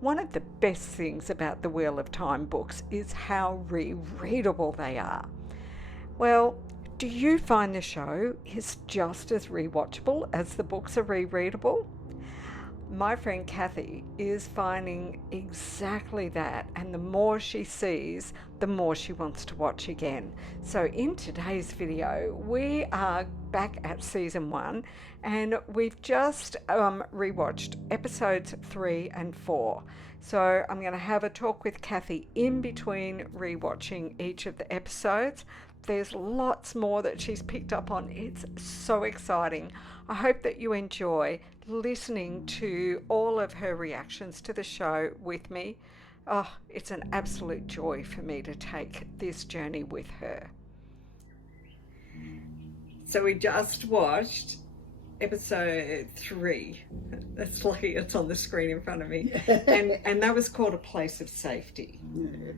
One of the best things about the Wheel of Time books is how rereadable they are. Well, do you find the show is just as rewatchable as the books are rereadable? My friend Cathy is finding exactly that, and the more she sees, the more she wants to watch again. So in today's video, we are back at season 1, and we've just rewatched episodes 3 and 4. So I'm going to have a talk with Cathy in between rewatching each of the episodes. There's lots more that she's picked up on. It's so exciting. I hope that you enjoy listening to all of her reactions to the show with me. Oh, it's an absolute joy for me to take this journey with her. So we just watched episode 3. That's lucky it's on the screen in front of me. And that was called A Place of Safety. Yeah.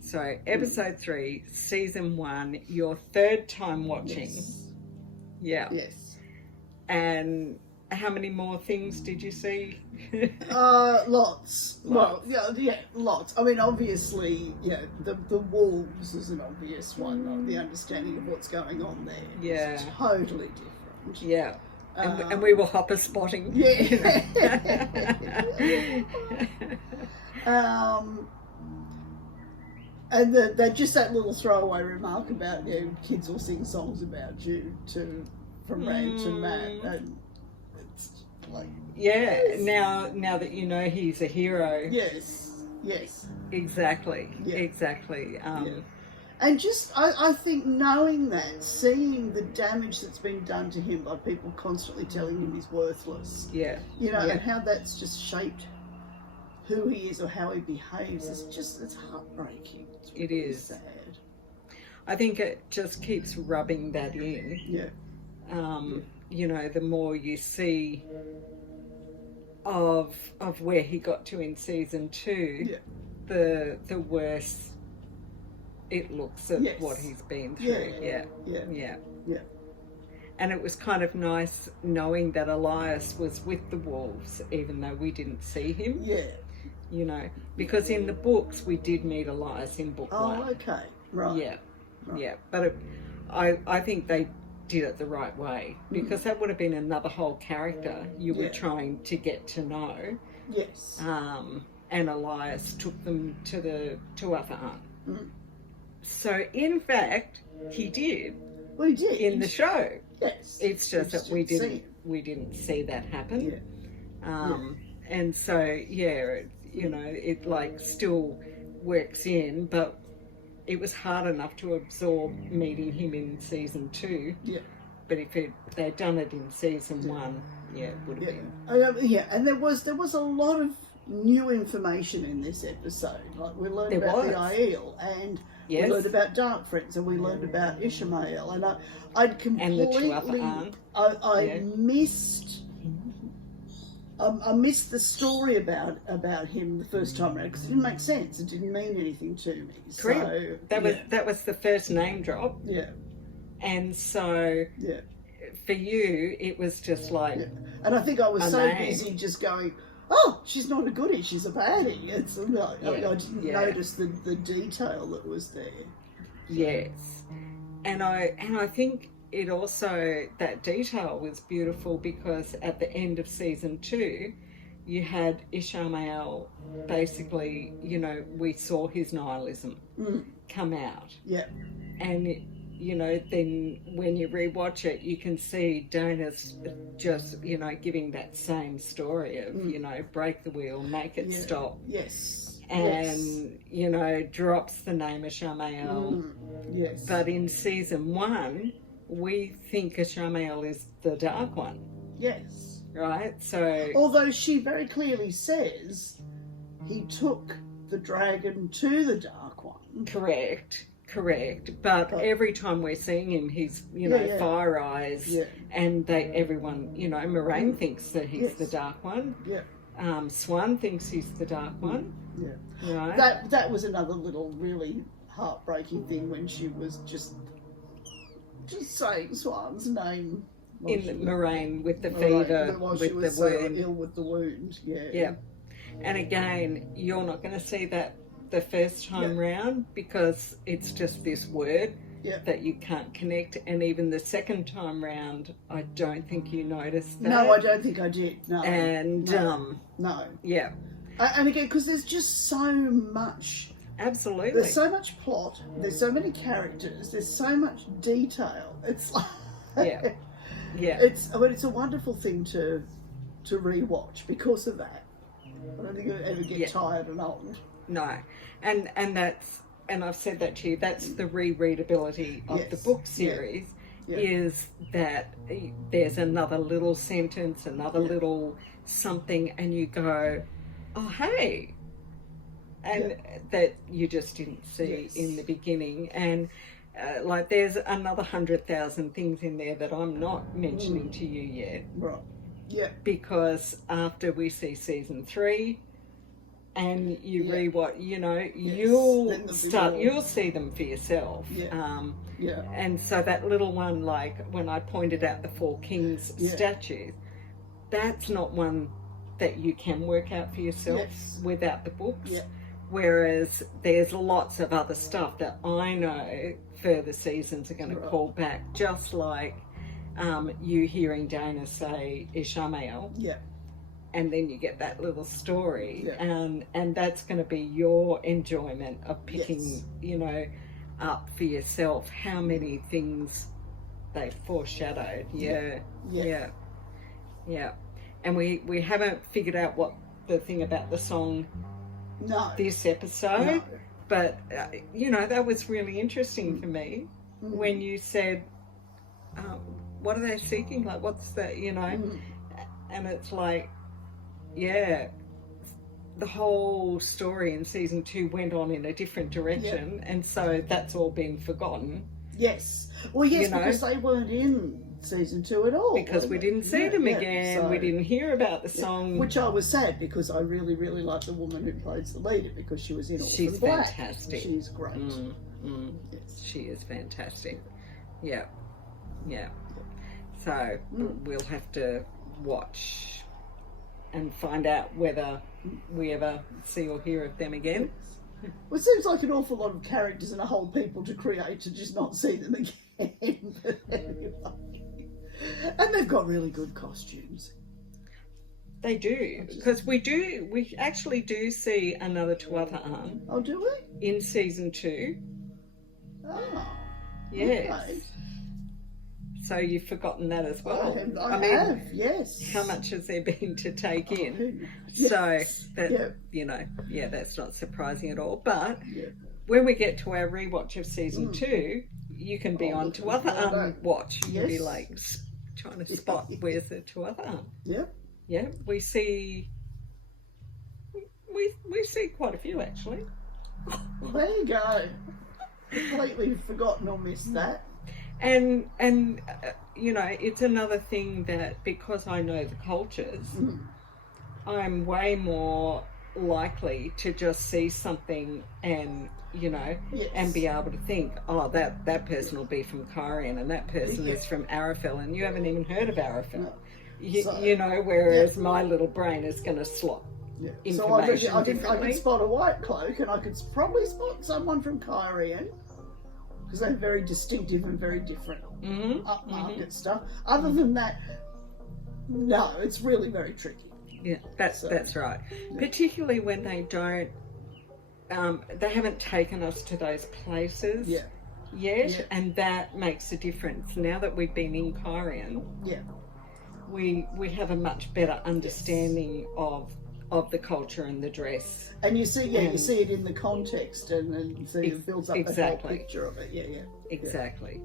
So episode 3, season 1, your third time watching. Yes. Yeah. Yes. And how many more things did you see? Lots. Well, yeah, lots. I mean, obviously, the wolves is an obvious one. Like the understanding of what's going on there. Yeah. Is totally different. Yeah. And we were hopper spotting. Yeah. And they're just that little throwaway remark about kids will sing songs about you from Rag to Matt, and it's like now that you know he's a hero. Yes. Exactly. Exactly. And just I think knowing that, seeing the damage that's been done to him by people constantly telling him he's worthless. Yeah. And how that's just shaped who he is or how he behaves. It's heartbreaking. It's really sad. I think it just keeps rubbing that in. Yeah. The more you see of where he got to in season 2, the worse it looks at what he's been through. Yeah. And it was kind of nice knowing that Elias was with the wolves, even though we didn't see him. Yeah. Because in the books we did meet Elias in book 1. Oh, okay. Right. Yeah. Yeah. But I think they did it the right way, because that would have been another whole character you were trying to get to know. Yes. And Elias took them to other aunt. So in fact, he did. Well, he did in the show. Yes. It's just that we didn't see that happen. And so it like still works in, but it was hard enough to absorb meeting him in season 2. Yeah. But if they'd done it in season 1, it would have been. And there was a lot of new information in this episode. Like we learned about the Aiel, and we learned about Dark Friends, and we learned about Ishmael, and I'd completely, and the 2 other aunts. I missed. I missed the story about him the first time around because it didn't make sense. It didn't mean anything to me. Correct. So, that was the first name drop. Yeah. And so for you, it was just like. Yeah. And I think I was so busy just going, oh, she's not a goodie, she's a baddie. It's like, I didn't notice the detail that was there. Yes. And I think it also, that detail was beautiful because at the end of season 2, you had Ishmael basically, we saw his nihilism come out. Yeah. And, then when you rewatch it, you can see Donna's just, giving that same story of, break the wheel, make it stop. Yes. And, drops the name Ishmael. Yes. But in season 1, we think Ishmael is the Dark One. Yes. Right? So... Although she very clearly says he took the dragon to the Dark One. Correct. But every time we're seeing him, he's, fire eyes. Yeah. And everyone, Moraine thinks that he's the Dark One. Yeah. Swan thinks he's the Dark One. Yeah. Right? That was another little really heartbreaking thing when she was just saying Swan's name in Moraine with the fever, while she was so ill with the wound. Yeah. And again, you're not going to see that the first time round because it's just this word that you can't connect. And even the second time round, I don't think you noticed that. No, I don't think I did. No. And no. Yeah. And again, because there's just so much. Absolutely. There's so much plot. There's so many characters. There's so much detail. It's like yeah. It's a wonderful thing to rewatch because of that. I don't think you'll ever get tired and old. No, and I've said that to you. That's the rereadability of the book series. Is that there's another little sentence, another little something, and you go, oh hey. And that you just didn't see in the beginning. And like there's another 100,000 things in there that I'm not mentioning to you yet. Right. Yeah. Because after we see season 3 and you rewatch, you know, you'll see them for yourself. And so that little one, like when I pointed out the 4 kings statues, that's not one that you can work out for yourself without the books. Whereas there's lots of other stuff that I know further seasons are going to call back, just like you hearing Dana say Ishmael, and then you get that little story, and that's going to be your enjoyment of picking, you know, up for yourself how many things they foreshadowed. And we haven't figured out what the thing about the song this episode, but you know, that was really interesting for me when you said, what are they seeking, like what's that, you know, and it's like, the whole story in season 2 went on in a different direction, and so that's all been forgotten. Because they weren't in season 2 at all, because we didn't see them again, so we didn't hear about the song, which I was sad because I really like the woman who plays the leader, because she was in Orphan She's Black. Fantastic. She's great. She is fantastic. So we'll have to watch and find out whether we ever see or hear of them again. Well, it seems like an awful lot of characters and a whole people to create to just not see them again. But anyway. And they've got really good costumes. They do, because we actually do see another Tuatha. Oh, do we? In season 2. Oh. Yes. Okay. So you've forgotten that as well. I have, yes. How much has there been to take in? Yes. So that you know, that's not surprising at all. But when we get to our rewatch of season 2, you can be on Tuatha watch. You can be like trying to spot where's the Tuatha. We see quite a few actually. Well, there you go. Completely forgotten or missed that. And you know, it's another thing that because I know the cultures, I'm way more likely to just see something and, you know, and be able to think, oh, that person will be from Karian and that person is from Arafel, and you haven't even heard of Arafel. You know, whereas my little brain is going to slot information differently. I could spot a white cloak, and I could probably spot someone from Karian, because they're very distinctive and very different upmarket stuff. Other than that, no, it's really very tricky. Yeah, that's right. Particularly when they don't, they haven't taken us to those places yet, and that makes a difference. Now that we've been in Karian, we have a much better understanding of the culture and the dress. And you see, you see it in the context, and so it builds up the whole picture of it. Exactly.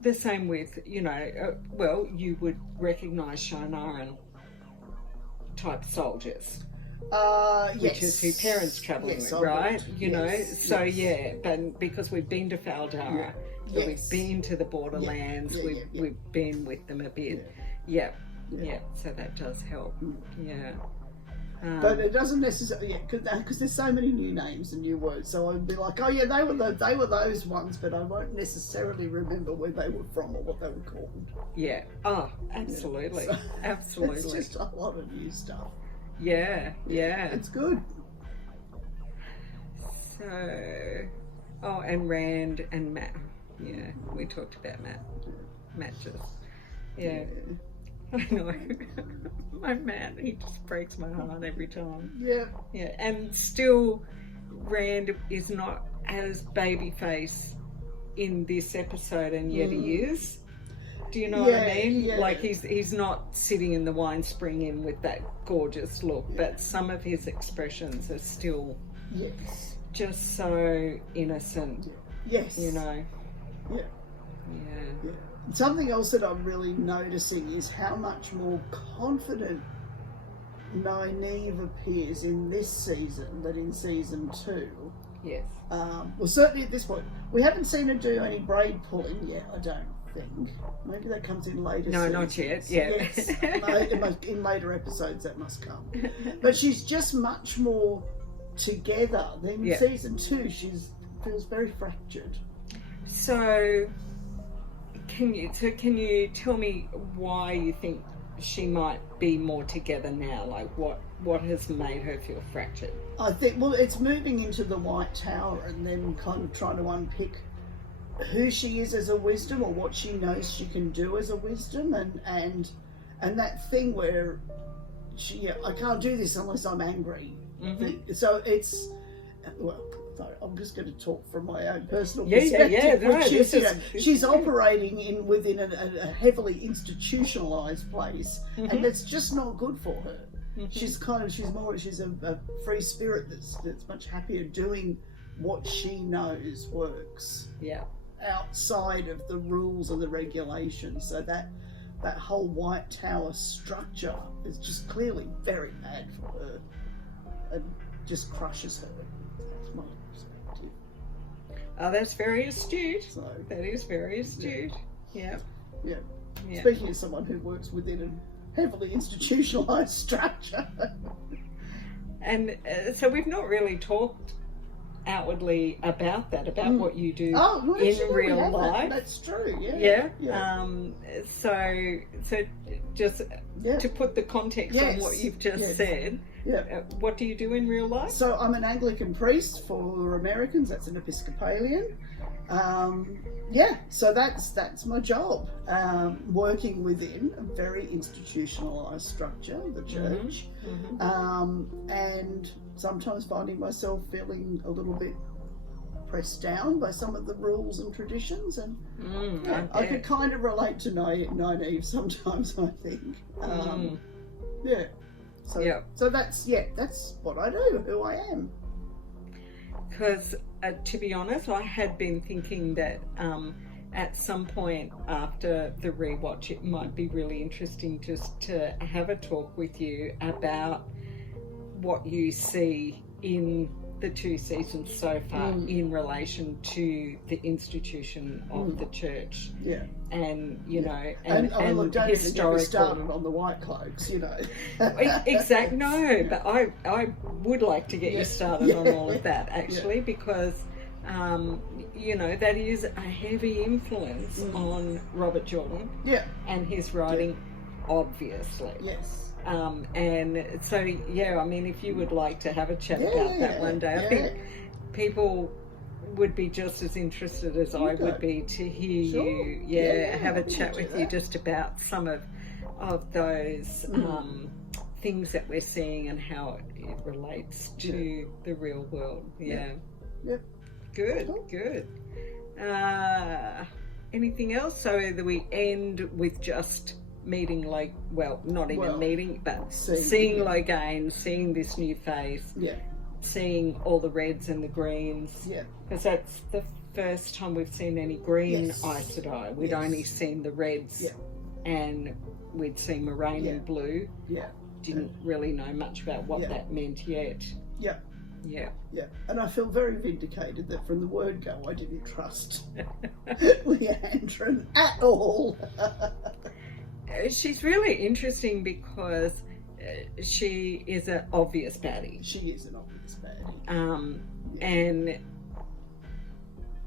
The same with, you know, well, you would recognise Shinaran type soldiers. Which is who parents travelling with, right? You know, so but because we've been to Faldara, we've been to the borderlands, we've been with them a bit. So that does help. But it doesn't necessarily, because there's so many new names and new words. So I'd be like, oh yeah, they were those ones, but I won't necessarily remember where they were from or what they were called. Oh, absolutely, So absolutely. It's just a lot of new stuff. Yeah. It's good. So, and Rand and Matt. Yeah, we talked about Matt. Matt just, yeah. I know. My Matt, he just breaks my heart every time. Yeah. Yeah, and still, Rand is not as babyface in this episode, and yet he is. Do you know what I mean? Yeah. Like he's not sitting in the wine spring inn with that gorgeous look, but some of his expressions are still just so innocent. Yes. You know. Yeah. Yeah. Something else that I'm really noticing is how much more confident Nynaeve appears in this season than in season 2. Yes. Well, certainly at this point. We haven't seen her do any braid pulling yet, I don't think. Maybe that comes in later No, seasons. not yet. Yeah. Yes. In later episodes that must come. But she's just much more together than in season 2. Feels very fractured. So can you tell me why you think she might be more together now? Like what has made her feel fractured? I think, well, it's moving into the White Tower and then kind of trying to unpick who she is as a wisdom, or what she knows she can do as a wisdom, and that thing where I can't do this unless I'm angry. So it's, well, I'm just going to talk from my own personal perspective. She's operating within a heavily institutionalized place, and that's just not good for her. She's a free spirit that's much happier doing what she knows works. Yeah. Outside of the rules and the regulations. So that whole White Tower structure is just clearly very bad for her and just crushes her. That's my perspective. Oh, that's very astute. So, that is very astute. Yeah. Speaking as someone who works within a heavily institutionalized structure. And so we've not really talked outwardly about what you do in real life. That's true. So just to put the context on what you've just said, what do you do in real life? So I'm an Anglican priest for Americans. That's an Episcopalian. So that's my job, working within a very institutionalized structure, the church, and sometimes finding myself feeling a little bit pressed down by some of the rules and traditions, and I could kind of relate to Nynaeve sometimes, I think. So that's what I do, who I am. Because to be honest, I had been thinking that at some point after the rewatch, it might be really interesting just to have a talk with you about what you see in the 2 seasons so far in relation to the institution of the church. And and don't historical. Even get me started on the white cloaks, Exactly. No, but I would like to get you started on all of that actually, because that is a heavy influence on Robert Jordan and his writing, obviously. Yes. And so, I mean, if you would like to have a chat about that one day, I think people would be just as interested as I would be to hear you, have a chat with you just about some of those things that we're seeing and how it relates to the real world. Good. Anything else? So that we end with just meeting, meeting, but seeing Logain, seeing this new face, seeing all the reds and the greens, because that's the first time we've seen any green Aes Sedai. We'd only seen the reds, and we'd seen Moraine and blue. Didn't really know much about what that meant yet. And I feel very vindicated that from the word go I didn't trust Leandrin at all. She's really interesting because she is an obvious baddie. She is an obvious baddie. And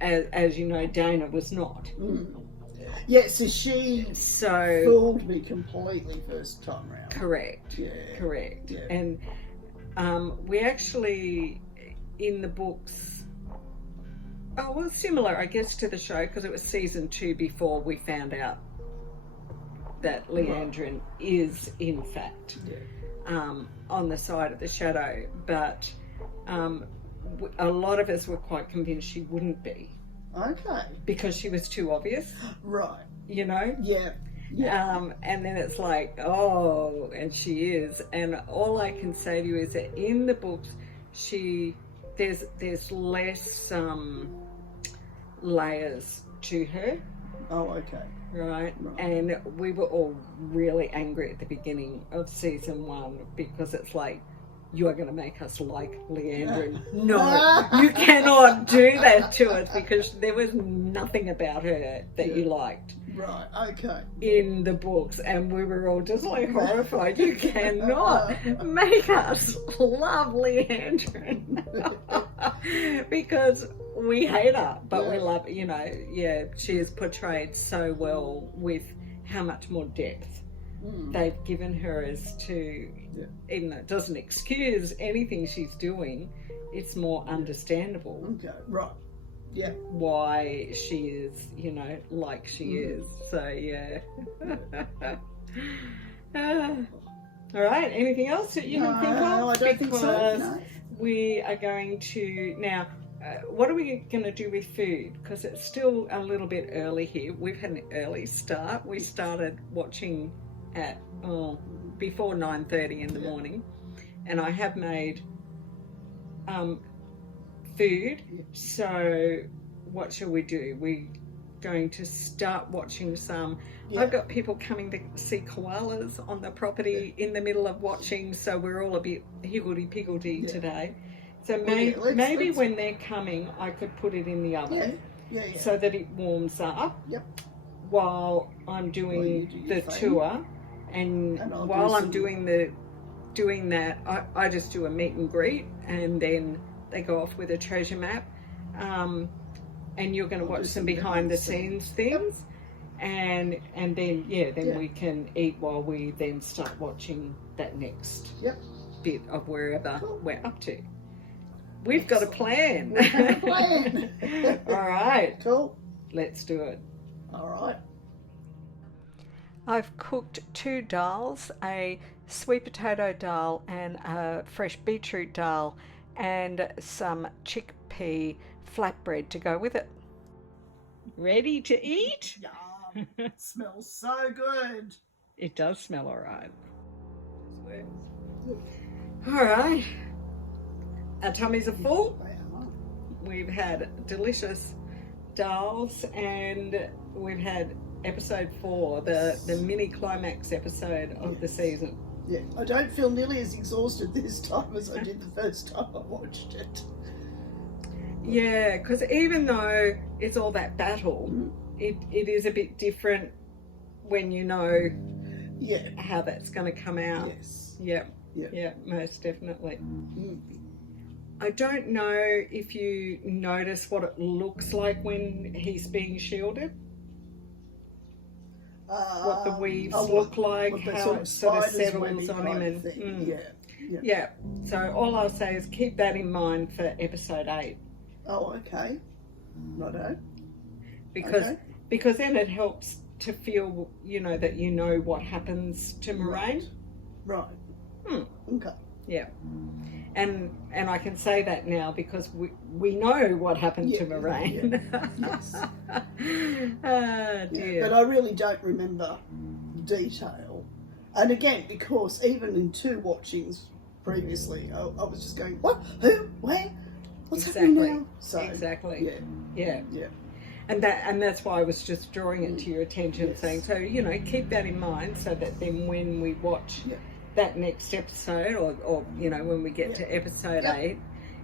as you know, Dana was not. Yeah, so she So fooled me completely first time round. correct, Yeah. correct. Yeah. And we actually, in the books, well, similar, I guess, to the show, because it was season 2 before we found out that Leandrin is, in fact, on the side of the shadow. But a lot of us were quite convinced she wouldn't be. Okay. Because she was too obvious. Right. You know? Yeah. Yeah. And then it's like, oh, and she is. And all I can say to you is that in the books, there's less layers to her. Oh, okay. Right? And we were all really angry at the beginning of season 1 because it's like, you are going to make us like Leandrin. No, you cannot do that to us, because there was nothing about her that you liked. Right, okay. In the books, and we were all just like horrified. You cannot make us love Leandrin because we hate her, but we love, you know, she is portrayed so well with how much more depth they've given her as to, even though it doesn't excuse anything she's doing, it's more understandable. Okay, right. Yeah. Why she is, you know, like she is. So, yeah. All right, anything else that you can think of? No, I don't think so. No. We are going to, now, what are we going to do with food? Because it's still a little bit early here. We've had an early start. We started watching at before 9:30 in the morning, and I have made food. So what shall we do? We're going to start watching some. I've got people coming to see koalas on the property in the middle of watching, so we're all a bit higgledy-piggledy today. So maybe when they're coming, I could put it in the oven so that it warms up while I'm doing the tour. And while I'm doing that, I just do a meet and greet, and then they go off with a treasure map. And you're going to watch some behind the scenes things, and then we can eat while we then start watching that next bit of wherever we're up to. We've got a plan. We've got a plan. All right. Cool. Let's do it. All right. I've cooked 2 dals, a sweet potato dal and a fresh beetroot dal, and some chickpea flatbread to go with it. Ready to eat? Yum. It smells so good. It does smell all right. All right. Our tummies are full. We've had delicious dals, and we've had episode 4, the mini climax episode of the season. Yeah, I don't feel nearly as exhausted this time as I did the first time I watched it. Yeah, because even though it's all that battle, it is a bit different when you know how that's going to come out. Yes. Yeah, most definitely. I don't know if you notice what it looks like when he's being shielded. What the weaves look like, how it sort of settles on him, and yeah. So all I'll say is keep that in mind for episode 8. Oh, okay. Righto. Because then it helps to feel, you know, that you know what happens to Moraine. Right. Okay. Yeah. And I can say that now because we know what happened to Moraine. Yes. Oh, dear. But I really don't remember detail. And again, because even in 2 watchings previously, I was just going, what? Who? Where? What's happening now? So, exactly. Yeah. Yeah. And that's why I was just drawing it to your attention, saying, so, you know, keep that in mind so that then when we watch that next episode, or you know, when we get to episode 8,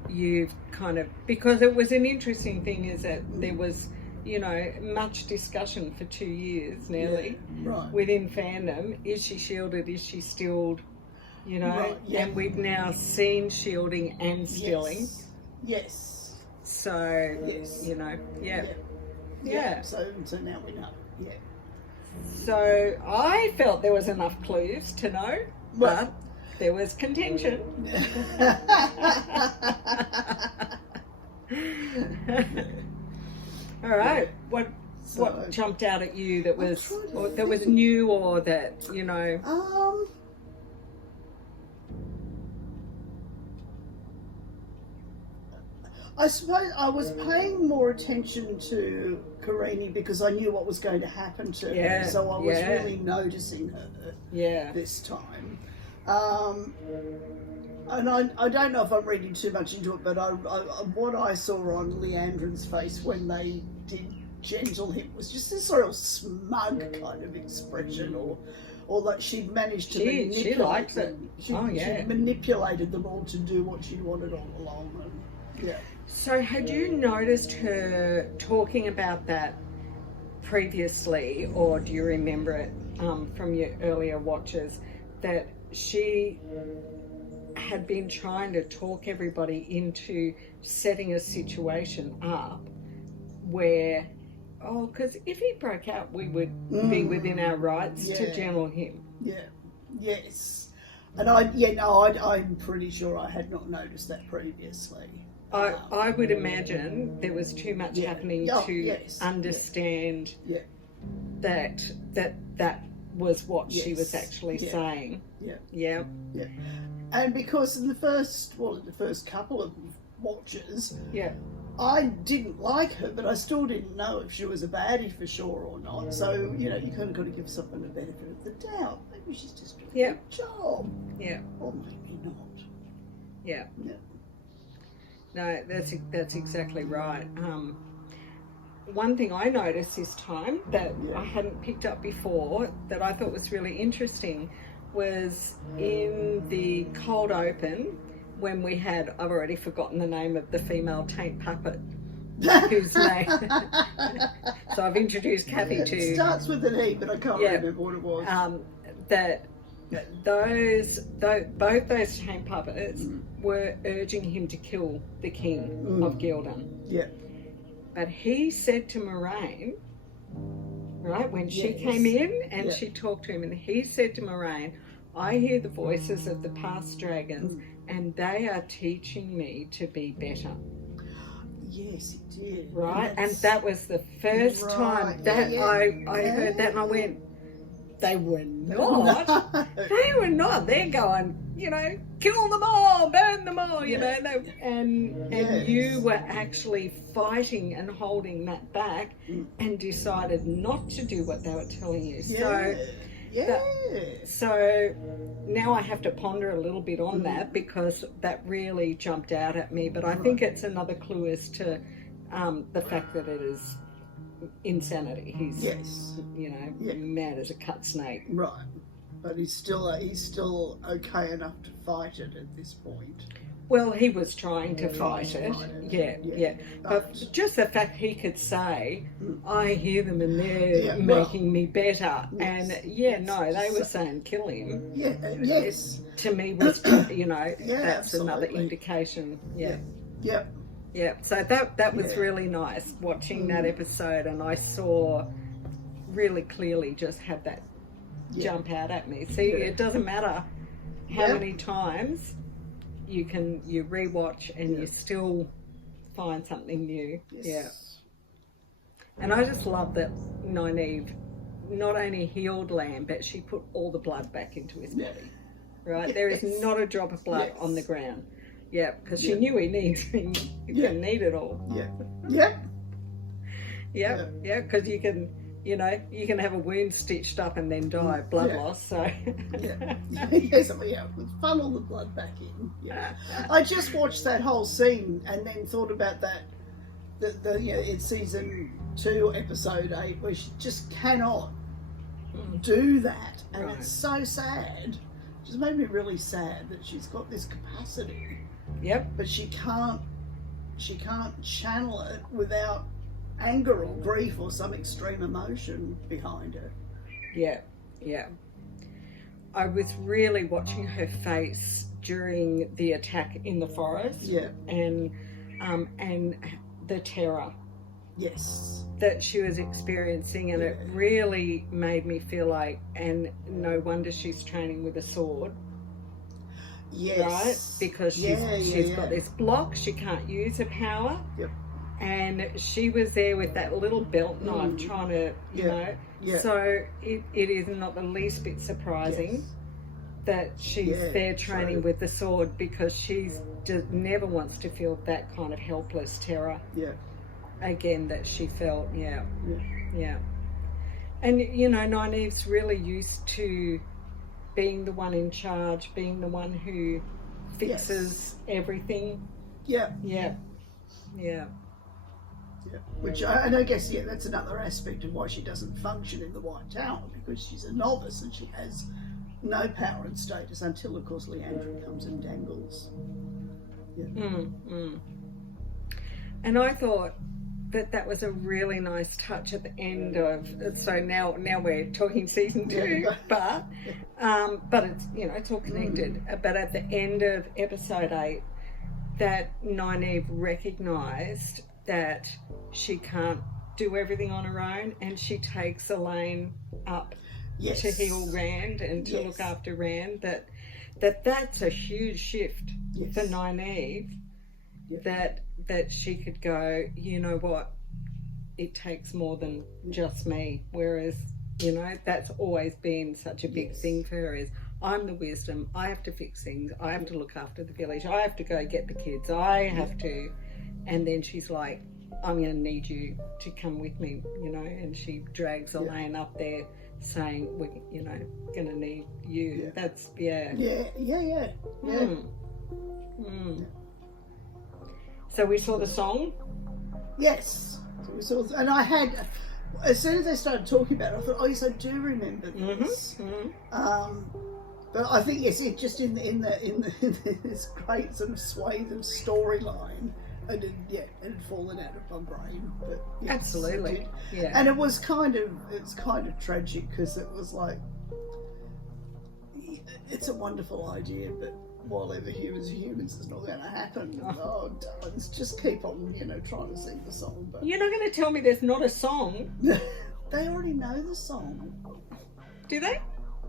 you've kind of, because it was an interesting thing is that there was, you know, much discussion for 2 years nearly within fandom. Is she shielded? Is she stilled? You know, and we've now seen shielding and stilling. Yes. So, you know, yeah. So now we know. Yeah. So I felt there was enough clues to know, but there was contention. All right. What jumped out at you that was new, or that, you know? I suppose I was paying more attention to Karini because I knew what was going to happen to her, so I was really noticing her this time. And I don't know if I'm reading too much into it, but what I saw on Leandrin's face when they did gentle him was just this sort of smug kind of expression, or that she'd managed to manipulate she liked it. She manipulated them all to do what she wanted all along. And, So had you noticed her talking about that previously, or do you remember it from your earlier watches, that she had been trying to talk everybody into setting a situation up where, because if he broke out, we would be within our rights to gentle him. Yes. And I'm pretty sure I had not noticed that previously. I would imagine there was too much happening to understand that was what she was actually saying. Yeah. And because in the first couple of watches, I didn't like her, but I still didn't know if she was a baddie for sure or not. So, you kind of got to give someone the benefit of the doubt. Maybe she's just doing a good job. Yeah. Or maybe not. Yeah. No, that's exactly right. One thing I noticed this time that I hadn't picked up before that I thought was really interesting was in the cold open when we had, I've already forgotten the name of the female tank puppet, whose name. So I've introduced Cathy to. It starts with an E, but I can't remember what it was. That both those tank puppets were urging him to kill the king of Gildan. Yeah. But he said to Moraine, right, when she came in and she talked to him, and he said to Moraine, I hear the voices of the past dragons and they are teaching me to be better. Yes, he did. Right? And that was the first time that I heard that, and I went, they were not. They were not. They're going, kill them all, burn them all, know. And you were actually fighting and holding that back and decided not to do what they were telling you. So now I have to ponder a little bit on that, because that really jumped out at me. But I think it's another clue as to the fact that it is insanity. He's mad as a cut snake. Right, but he's still okay enough to fight it at this point. Well, he was trying to fight it. But just the fact he could say, I hear them and they're making me better. And they were saying kill him. It, to me was, that's another indication. So that was really nice watching that episode, and I saw really clearly just have that jump out at me. See, it doesn't matter how many times you rewatch and you still find something new. And I just love that Nynaeve not only healed Lamb, but she put all the blood back into his body. Right? There is not a drop of blood on the ground. Because she knew he didn't need it all. Because you can, you can have a wound stitched up and then die of blood loss. So funnel the blood back in. I just watched that whole scene and then thought about that. It's season 2, episode 8, where she just cannot do that, and it's so sad. It just made me really sad that she's got this capacity. But she can't channel it without anger or grief or some extreme emotion behind it. I was really watching her face during the attack in the forest. And the terror Yes. that she was experiencing, and it really made me feel like, and no wonder she's training with a sword. Yes. Right? Because she's got this block, she can't use her power. Yep. And she was there with that little belt knife trying to, you know. Yeah. So it is not the least bit surprising that she's there training with the sword, because she's just never wants to feel that kind of helpless terror. Yeah. Again, that she felt, yeah. And, you know, Nynaeve's really used to being the one in charge, being the one who fixes everything. Yeah. Which, and I guess, that's another aspect of why she doesn't function in the White Tower, because she's a novice and she has no power and status until, of course, Leandrin comes and dangles. And I thought that was a really nice touch at the end of, so now we're talking season 2, but it's, you know, it's all connected. But at the end of episode 8, that Nynaeve recognised that she can't do everything on her own, and she takes Elaine up to heal Rand and to look after Rand. That's a huge shift for Nynaeve. That she could go, you know what, it takes more than just me. Whereas, you know, that's always been such a big thing for her, is I'm the wisdom, I have to fix things, I have to look after the village, I have to go get the kids, I have to. And then she's like, I'm going to need you to come with me, you know, and she drags Elaine up there saying, we're, you know, going to need you. That's, So we saw the song? Yes. So we saw, and I had, as soon as they started talking about it, I thought, oh yes, I do remember this. But I think, yes, it just in this great sort of swathe of storyline, it had fallen out of my brain. But yes, absolutely, and it was kind of tragic, because it was like, it's a wonderful idea, but whatever humans are humans, it's not going to happen. Oh, darlings, just keep on, you know, trying to sing the song. But you're not going to tell me there's not a song? They already know the song. Do they?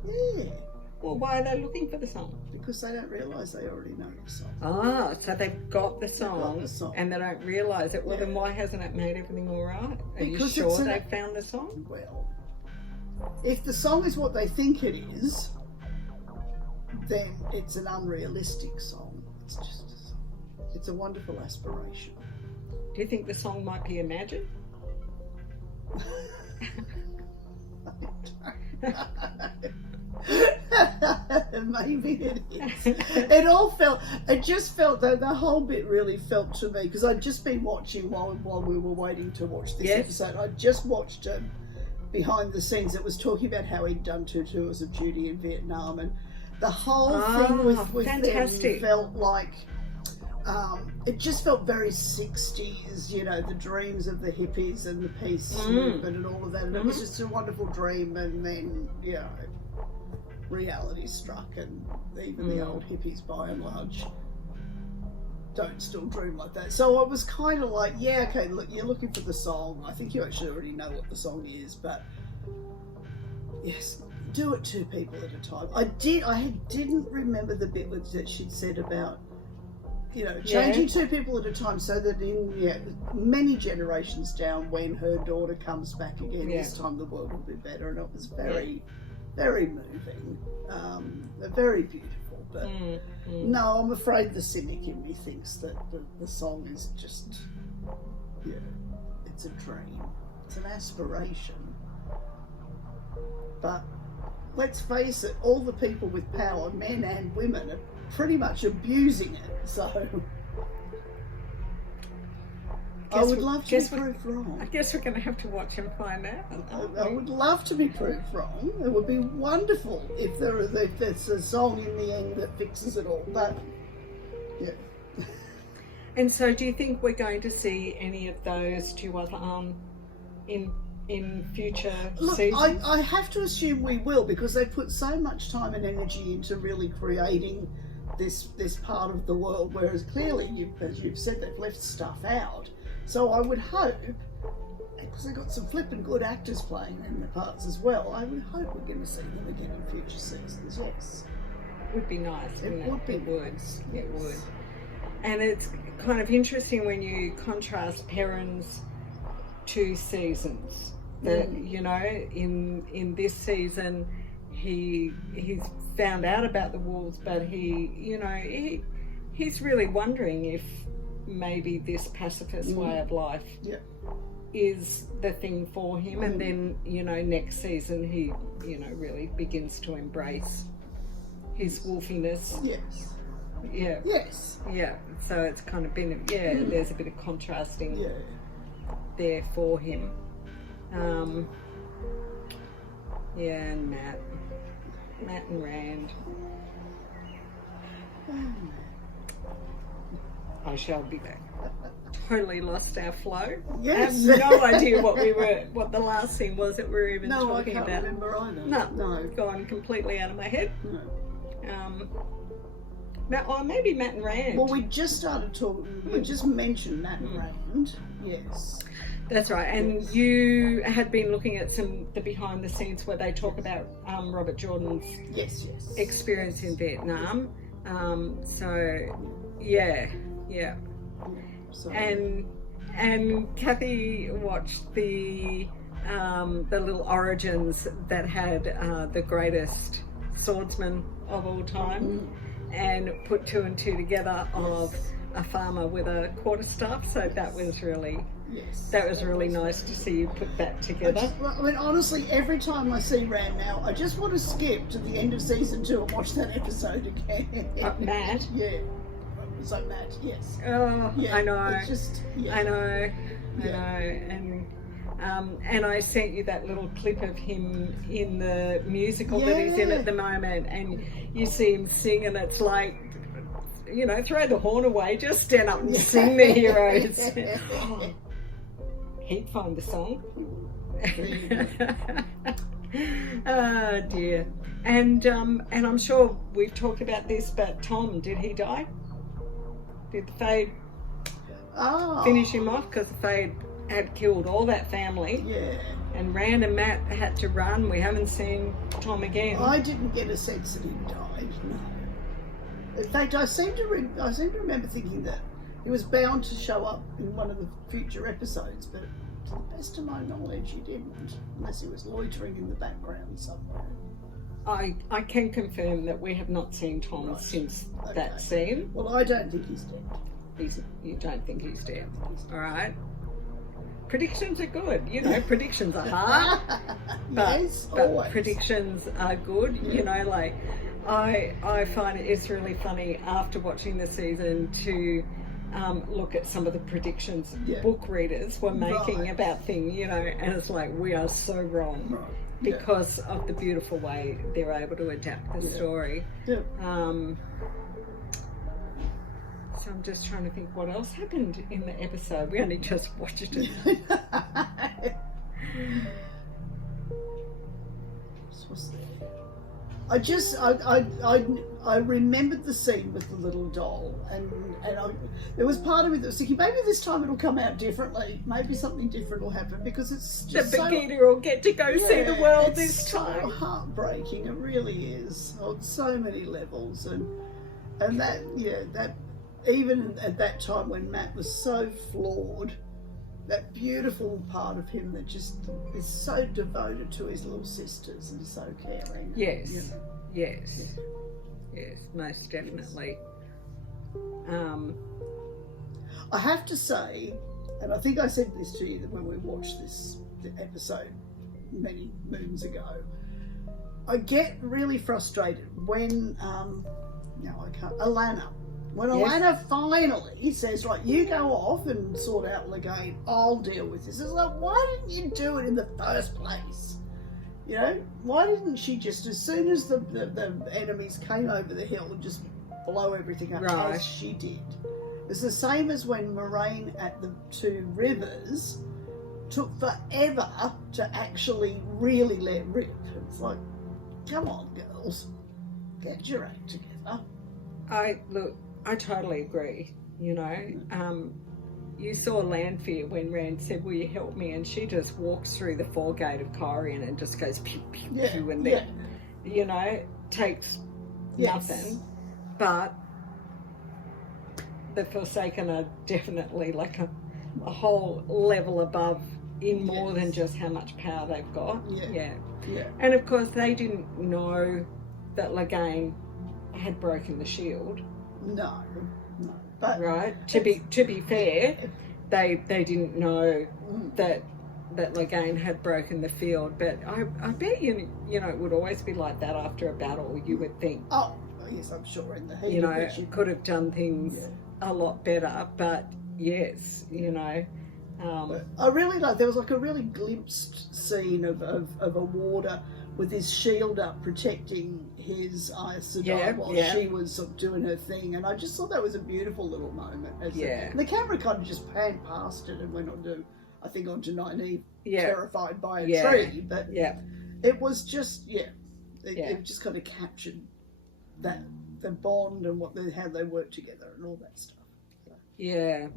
Yeah. Well, why are they looking for the song? Because they don't realise they already know the song. Ah, so they've got the song, and they don't realise it. Well, then why hasn't it made everything all right? Are you sure they've found the song? Well, if the song is what they think it is, then it's an unrealistic song. It's just a song. It's a wonderful aspiration. Do you think the song might be Imagine? Maybe it is. It just felt, though, the whole bit really felt to me, because I'd just been watching while we were waiting to watch this episode. I just watched behind the scenes that was talking about how he'd done 2 tours of duty in Vietnam, and the whole thing with them felt like, it just felt very 60s, you know, the dreams of the hippies and the peace movement and all of that. And it was just a wonderful dream, and then, you know, reality struck, and even the old hippies, by and large, don't still dream like that. So I was kind of like, yeah, okay, look, you're looking for the song. I think you actually already know what the song is, but yes, do it 2 people at a time. I didn't remember the bit that she'd said about, you know, changing 2 people at a time, so that in many generations down, when her daughter comes back again, this time the world will be better. And it was very, very moving, very beautiful. But no, I'm afraid the cynic in me thinks that the song is just, it's a dream, it's an aspiration. But let's face it, all the people with power, men and women, are pretty much abusing it. So I would love to be proved wrong. I guess we're going to have to watch and find out. I would love to be proved wrong. It would be wonderful if there's a song in the end that fixes it all. But And so, do you think we're going to see any of those 2 other in future seasons? I have to assume we will, because they put so much time and energy into really creating this part of the world, whereas clearly, as you've said, they've left stuff out. So I would hope, because they've got some flippin' good actors playing in the parts as well, I would hope we're going to see him again in future seasons, yes. Would be nice, wouldn't it? Would be. It would. Nice. It Yes. would. And it's kind of interesting when you contrast Perrin's 2 seasons. That you know, in this season, he's found out about the wolves, but he's really wondering if maybe this pacifist way of life is the thing for him. And then next season he really begins to embrace his wolfiness. Yes. Yeah. Yes. Yeah. So it's kind of been there's a bit of contrasting there for him. And Matt and Rand. I shall be back. Totally lost our flow. Yes. I have no idea what the last thing was that we were even talking about. No, I can't remember either. No, gone completely out of my head. No. Maybe Matt and Rand. Well, we just started talking. We just mentioned Matt and Rand. Yes. That's right. And you had been looking at the behind the scenes where they talk about Robert Jordan's experience in Vietnam. So, and Cathy watched the little origins that had the greatest swordsman of all time, and put 2 and 2 together of a farmer with a quarterstaff. So that was really nice to see you put that together. I mean, honestly, every time I see Rand now, I just want to skip to the end of season 2 and watch that episode again. Matt? Yeah. So Matt, yes. Oh, yeah, I know. It's just, I know. And I sent you that little clip of him in the musical that he's in at the moment, and you see him sing, and it's like, throw the horn away, just stand up and sing the heroes. He'd find the song. Oh dear. And I'm sure we've talked about this, but Tom, did he die? Did the Fade finish him off? Because the Fade had killed all that family. Yeah. And Rand and Matt had to run. We haven't seen Tom again. I didn't get a sense that he died, no. In fact, I seem to remember thinking that he was bound to show up in one of the future episodes, but to the best of my knowledge, he didn't, unless he was loitering in the background somewhere. I can confirm that we have not seen Tom since that scene. Well, I don't think he's dead. You don't think he's dead? All right. Predictions are good. Predictions are hard, but predictions are good. I find it's really funny after watching the season to look at some of the predictions book readers were making about things, and it's like, we are so wrong because of the beautiful way they're able to adapt the story. Yeah. So I'm just trying to think what else happened in the episode. We only just watched it. I remembered the scene with the little doll, and there was part of me that was thinking, maybe this time it'll come out differently. Maybe something different will happen, because it's just the Begita will get to go see the world this time. So heartbreaking, it really is, on so many levels, and that even at that time when Matt was so flawed, that beautiful part of him that just is so devoted to his little sisters and so caring. Yes, yes, most definitely. I have to say, and I think I said this to you when we watched this episode many moons ago, I get really frustrated when Alana. When Alana finally says, right, you go off and sort out Legane, I'll deal with this. It's like, why didn't you do it in the first place? Why didn't she just, as soon as the enemies came over the hill, just blow everything up as she did? It's the same as when Moraine at the 2 rivers took forever to actually really let rip. It's like, come on, girls, get your act together. I totally agree. you saw Lanfear when Rand said, will you help me? And she just walks through the foregate of Kyrian and just goes pew, pew, pew, and then, you know, takes nothing. But the Forsaken are definitely like a whole level above in more than just how much power they've got. Yeah. And of course they didn't know that Lagaine had broken the shield. No. But right. To be fair, they didn't know that Lagaine had broken the field. But I bet you know it would always be like that after a battle. You would think. Oh yes, I'm sure in the heat. You know, could have done things a lot better. But yes, you know. I really like. There was like a really glimpsed scene of a warder with his shield up protecting his Aes Sedai while she was sort of doing her thing, and I just thought that was a beautiful little moment. The camera kind of just panned past it and went on to, I think, onto Nynaeve, terrified by a tree, but it was just it just kind of captured that the bond and how they work together and all that stuff. So. Yeah,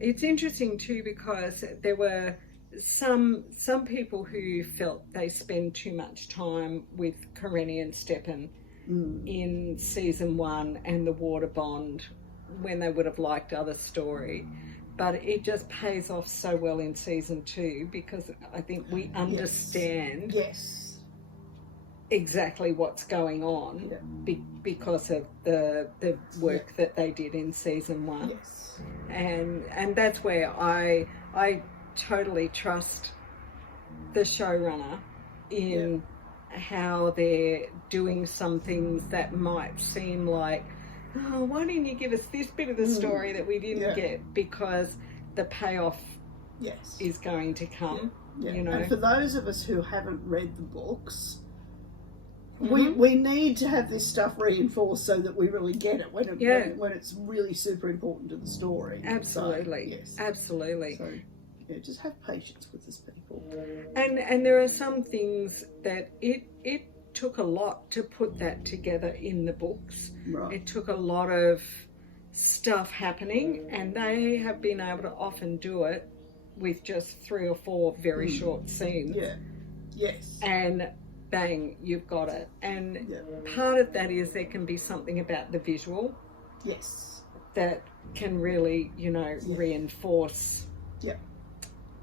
it's interesting too because there were some people who felt they spend too much time with Karenni and Stepan in season 1 and the water bond when they would have liked other story, but it just pays off so well in season 2 because I think we understand exactly what's going on because of the work that they did in season 1 and that's where I totally trust the showrunner in how they're doing some things that might seem like, oh, why didn't you give us this bit of the story that we didn't get? Because the payoff is going to come. You know? And for those of us who haven't read the books, we need to have this stuff reinforced so that we really get it when it's really super important to the story. Absolutely. So, absolutely. So, just have patience with this, people. And there are some things that it took a lot to put that together in the books. Right. It took a lot of stuff happening, and they have been able to often do it with just 3 or 4 very short scenes. And bang, you've got it. And part of that is there can be something about the visual. That can really, you know, reinforce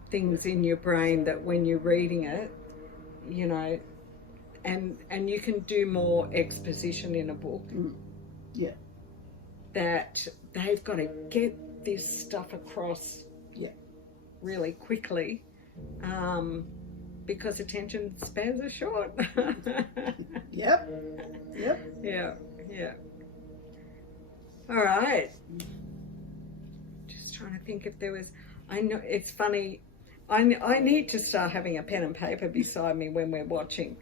things in your brain that when you're reading it, you know, and you can do more exposition in a book. That they've got to get this stuff across really quickly because attention spans are short. Yeah. All right. Just trying to think if there was, I know it's funny, I need to start having a pen and paper beside me when we're watching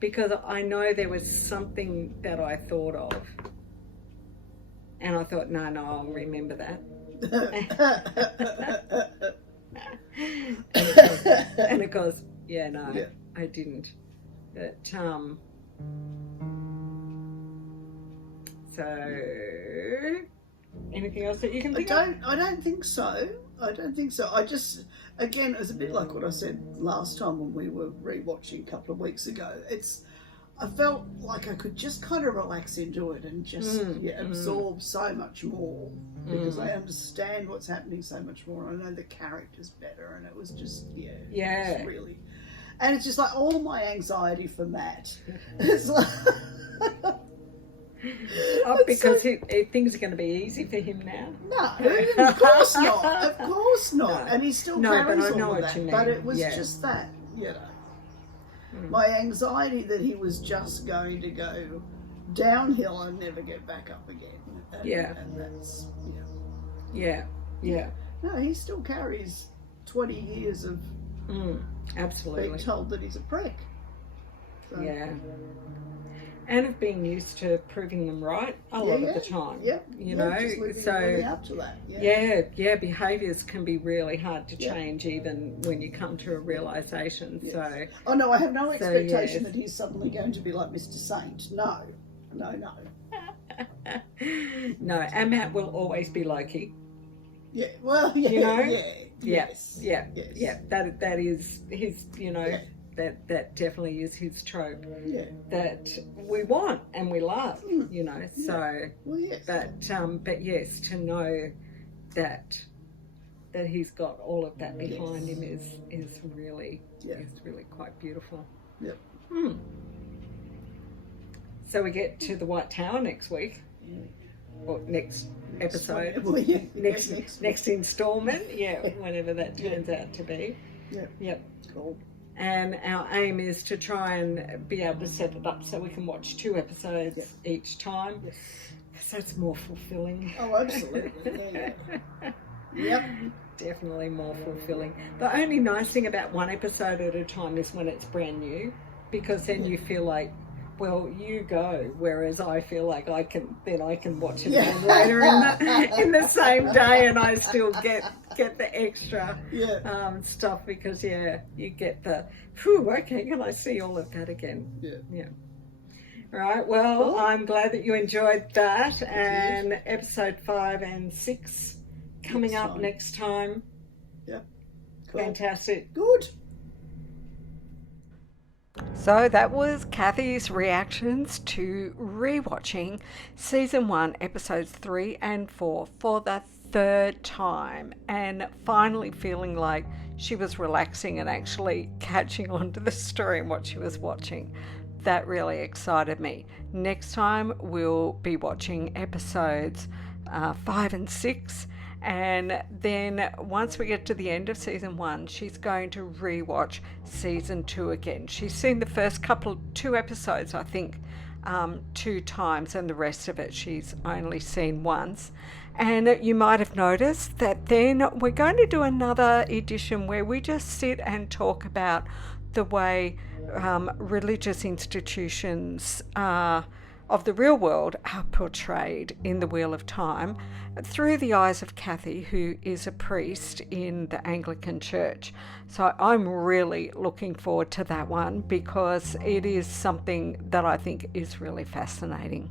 because I know there was something that I thought of and I thought, no, I'll remember that. And of course, I didn't. But, so, anything else that you can think of? I don't think so. I just, again, it was a bit like what I said last time when we were rewatching a couple of weeks ago. I felt like I could just kind of relax into it and just absorb so much more because I understand what's happening so much more. I know the characters better, and it was just it's really, and it's just like all my anxiety for Matt. It's like. Because things are going to be easy for him now. No, of course not. Of course not. No. And he still carries but I know all of what that. You mean. But it was just that, you know. My anxiety that he was just going to go downhill and never get back up again. And that's, No, he still carries 20 years of absolutely being told that he's a prick. So. And of being used to proving them right a lot of the time. You know, so really up to that. Behaviours can be really hard to change even when you come to a realisation. So oh no, I have no expectation that he's suddenly going to be like Mr. Saint. No. No, and Matt will always be Loki. Yeah, well, yeah, you know? yeah, yes, yeah. yes. That is his, Yeah. that definitely is his trope Yeah. that we want and we love, you know. Yeah. So, Well, yes. but yes, to know that he's got all of that behind him is really quite beautiful. Yep. So we get to the White Tower next week, or next episode, Well, yeah, next instalment, whenever that turns out to be. Yep. Cool. And our aim is to try and be able to set it up so we can watch 2 episodes each time. Yes. So it's more fulfilling. Oh, absolutely. Yeah. Yep. Definitely more fulfilling. The only nice thing about 1 episode at a time is when it's brand new, because then you feel like, well, you go, whereas I feel like I can watch it again later in the same day, and I still get the extra stuff, because you get the okay, can I see all of that again? Yeah. Right, well, cool. I'm glad that you enjoyed that, and episode 5 and 6 coming up next time. Yep. Cool. Fantastic. Good. So that was Cathy's reactions to rewatching season 1, episodes 3 and 4 for the 3rd time, and finally feeling like she was relaxing and actually catching on to the story and what she was watching. That really excited me. Next time we'll be watching episodes 5 and 6. And then once we get to the end of season 1, she's going to rewatch season 2 again. She's seen the first 2 episodes, I think, 2 times, and the rest of it she's only seen once. And you might have noticed that then we're going to do another edition where we just sit and talk about the way religious institutions of the real world are portrayed in the Wheel of Time through the eyes of Cathy, who is a priest in the Anglican Church. So I'm really looking forward to that one, because it is something that I think is really fascinating.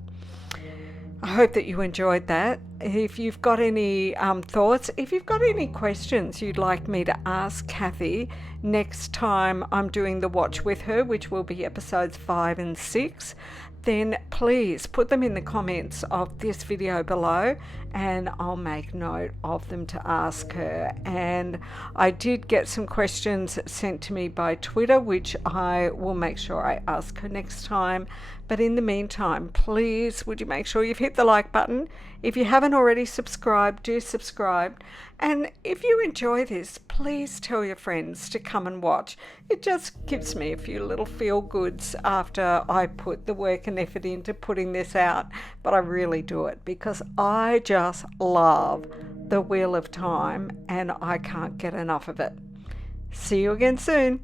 I hope that you enjoyed that. If you've got any thoughts, if you've got any questions you'd like me to ask Cathy next time I'm doing the watch with her, which will be episodes 5 and 6, then please put them in the comments of this video below, and I'll make note of them to ask her. And I did get some questions sent to me by Twitter, which I will make sure I ask her next time. But in the meantime, please, would you make sure you've hit the like button? If you haven't already subscribed, do subscribe. And if you enjoy this, please tell your friends to come and watch. It just gives me a few little feel-goods after I put the work and effort into putting this out. But I really do it because I just love the Wheel of Time, and I can't get enough of it. See you again soon.